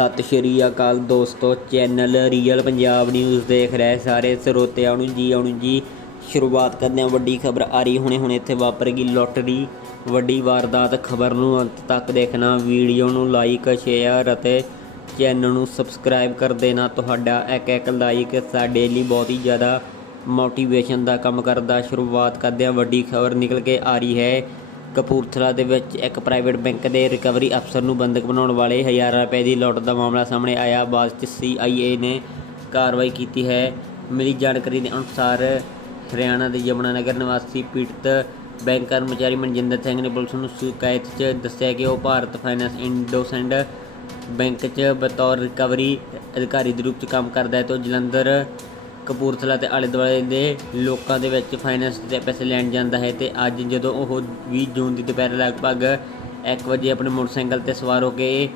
ਸਤਿ ਸ਼੍ਰੀ ਅਕਾਲ ਦੋਸਤੋ, channel real Punjab news ਦੇਖ ਰਹੇ ਸਾਰੇ ਸਰੋਤਿਆਂ ਨੂੰ ਜੀ, ਆਉਣ ਜੀ। ਸ਼ੁਰੂਆਤ ਕਰਦੇ ਹਾਂ ਵੱਡੀ ਖਬਰ ਆ ਰਹੀ, ਹੁਣੇ ਹੁਣੇ ਇੱਥੇ ਵਾਪਰ ਗਈ ਲੋਟਰੀ। ਵੱਡੀ ਵਾਰਦਾਤ ਖਬਰ ਨੂੰ ਅੰਤ ਤੱਕ ਦੇਖਣਾ, ਵੀਡੀਓ ਨੂੰ ਲਾਈਕ ਸ਼ੇਅਰ ਅਤੇ ਚੈਨਲ ਨੂੰ ਸਬਸਕ੍ਰਾਈਬ ਕਰ ਦੇਣਾ। ਤੁਹਾਡਾ ਇੱਕ ਇੱਕ ਲਾਈਕ ਸਾਡੇ ਲਈ ਬਹੁਤ ਹੀ ਜ਼ਿਆਦਾ ਮੋਟੀਵੇਸ਼ਨ ਦਾ ਕੰਮ ਕਰਦਾ। ਸ਼ੁਰੂਆਤ ਕਰਦੇ ਹਾਂ, ਵੱਡੀ ਖਬਰ ਨਿਕਲ ਕੇ ਆ ਰਹੀ ਹੈ। ਕਪੂਰਥਲਾ ਦੇ ਵਿੱਚ ਇੱਕ ਪ੍ਰਾਈਵੇਟ ਬੈਂਕ ਦੇ ਰਿਕਵਰੀ ਅਫਸਰ ਨੂੰ ਬੰਦਕ ਬਣਾਉਣ ਵਾਲੇ ਹਜ਼ਾਰਾਂ ਰੁਪਏ ਦੀ ਲੁੱਟ ਦਾ ਮਾਮਲਾ ਸਾਹਮਣੇ ਆਇਆ। ਬਾਅਦ ਚ ਸੀਆਈਏ ਨੇ ਕਾਰਵਾਈ ਕੀਤੀ ਹੈ। ਮਿਲੀ ਜਾਣਕਾਰੀ ਦੇ ਅਨੁਸਾਰ ਹਰਿਆਣਾ ਦੇ ਯਮੁਨਾ ਨਗਰ ਨਿਵਾਸੀ ਪੀੜਤ ਬੈਂਕ ਕਰਮਚਾਰੀ ਮਨਜਿੰਦਰ ਸਿੰਘ ਨੇ ਪੁਲਿਸ ਨੂੰ ਸ਼ਿਕਾਇਤ 'ਚ ਦੱਸਿਆ ਕਿ ਉਹ ਭਾਰਤ ਫਾਈਨੈਂਸ ਇੰਡੋਸੈਂਡ ਬੈਂਕ 'ਚ ਬਤੌਰ ਰਿਕਵਰੀ ਅਧਿਕਾਰੀ ਦੇ ਰੂਪ 'ਚ ਕੰਮ ਕਰਦਾ ਹੈ ਤੇ ਜਲੰਧਰ ਕਪੂਰਥਲਾ ਤੇ ਆਲੇ ਦੁਆਲੇ ਦੇ ਲੋਕਾਂ ਦੇ ਵਿੱਚ ਫਾਈਨੈਂਸ ਦੇ ਪੈਸੇ ਲੈਣ ਜਾਂਦਾ ਹੈ ਤੇ ਅੱਜ ਜਦੋਂ ਉਹ 20 ਜੂਨ ਦੀ ਦੁਪਹਿਰ ਲਗਭਗ 1 ਵਜੇ ਆਪਣੇ ਮੋਟਰਸਾਈਕਲ ਤੇ ਸਵਾਰ ਹੋ ਕੇ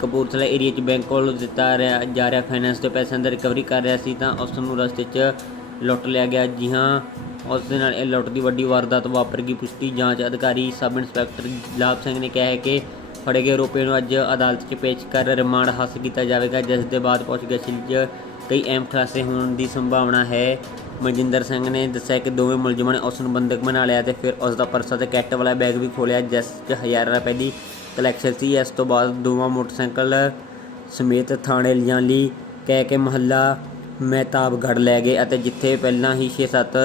ਕਪੂਰਥਲਾ ਏਰੀਆ 'ਚ ਬੈਂਕ ਕੋਲ ਦਿੱਤਾ ਰਿਹਾ, ਜਾ ਰਿਹਾ ਫਾਈਨੈਂਸ ਦੇ ਪੈਸਿਆਂ ਦਾ ਰਿਕਵਰੀ ਕਰ ਰਿਹਾ ਸੀ ਤਾਂ ਉਸ ਨੂੰ ਰਸਤੇ 'ਚ ਲੁੱਟ ਲਿਆ ਗਿਆ। ਜੀ ਹਾਂ, ਉਸ ਦੇ ਨਾਲ ਇਹ ਲੁੱਟ ਦੀ ਵੱਡੀ ਵਾਰਦਾਤ ਵਾਪਰ ਗਈ। ਪੁਸ਼ਟੀ ਜਾਂਚ ਅਧਿਕਾਰੀ ਸਬ ਇੰਸਪੈਕਟਰ ਲਾਭ ਸਿੰਘ ਨੇ ਕਿਹਾ ਹੈ ਕਿ ਫੜੇ ਗਏ ਆਰੋਪੀ ਨੂੰ ਅੱਜ ਅਦਾਲਤ 'ਚ ਪੇਸ਼ ਕਰ ਰਿਮਾਂਡ ਹਾਸਲ ਕੀਤਾ ਜਾਵੇਗਾ, ਜਿਸ ਦੇ ਬਾਅਦ ਪੁੱਛਗਿੱਛ 'ਚ ਕਈ ਅਹਿਮ ਖੁਲਾਸੇ ਹੋਣ ਦੀ ਸੰਭਾਵਨਾ ਹੈ। ਮਨਜਿੰਦਰ ਸਿੰਘ ਨੇ ਦੱਸਿਆ ਕਿ ਦੋਵੇਂ ਮੁਲਜ਼ਮਾਂ ਨੇ ਉਸ ਨੂੰ ਬੰਦਕ ਬਣਾ ਲਿਆ ਤੇ ਫਿਰ ਉਸ ਦਾ ਪਰਸ ਅਤੇ ਕੈਟ ਵਾਲਾ ਬੈਗ ਵੀ ਖੋਲਿਆ ਜਿਸ 'ਚ ਹਜ਼ਾਰਾਂ ਰੁਪਏ ਦੀ ਕਲੈਕਸ਼ਨ ਸੀ। ਇਸ ਤੋਂ ਬਾਅਦ ਦੋਵਾਂ ਮੋਟਰਸਾਈਕਲ ਸਮੇਤ ਥਾਣੇ ਲਿਜਾਣ ਲਈ ਕਹਿ ਕੇ ਮਹੱਲਾ ਮਹਿਤਾਬਗੜ੍ਹ ਲੈ ਗਏ ਅਤੇ ਜਿੱਥੇ ਪਹਿਲਾਂ ਹੀ 6-7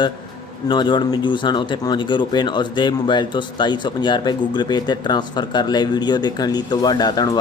ਨੌਜਵਾਨ ਮੌਜੂਦ ਸਨ, ਉੱਥੇ ਪਹੁੰਚ ਕੇ ਰੁਪਏ ਉਸ ਦੇ ਮੋਬਾਈਲ ਤੋਂ 2750 ਰੁਪਏ ਗੂਗਲ ਪੇ ਤੇ ਟ੍ਰਾਂਸਫਰ ਕਰ ਲਏ। ਵੀਡੀਓ ਦੇਖਣ ਲਈ ਤੁਹਾਡਾ ਧੰਨਵਾਦ।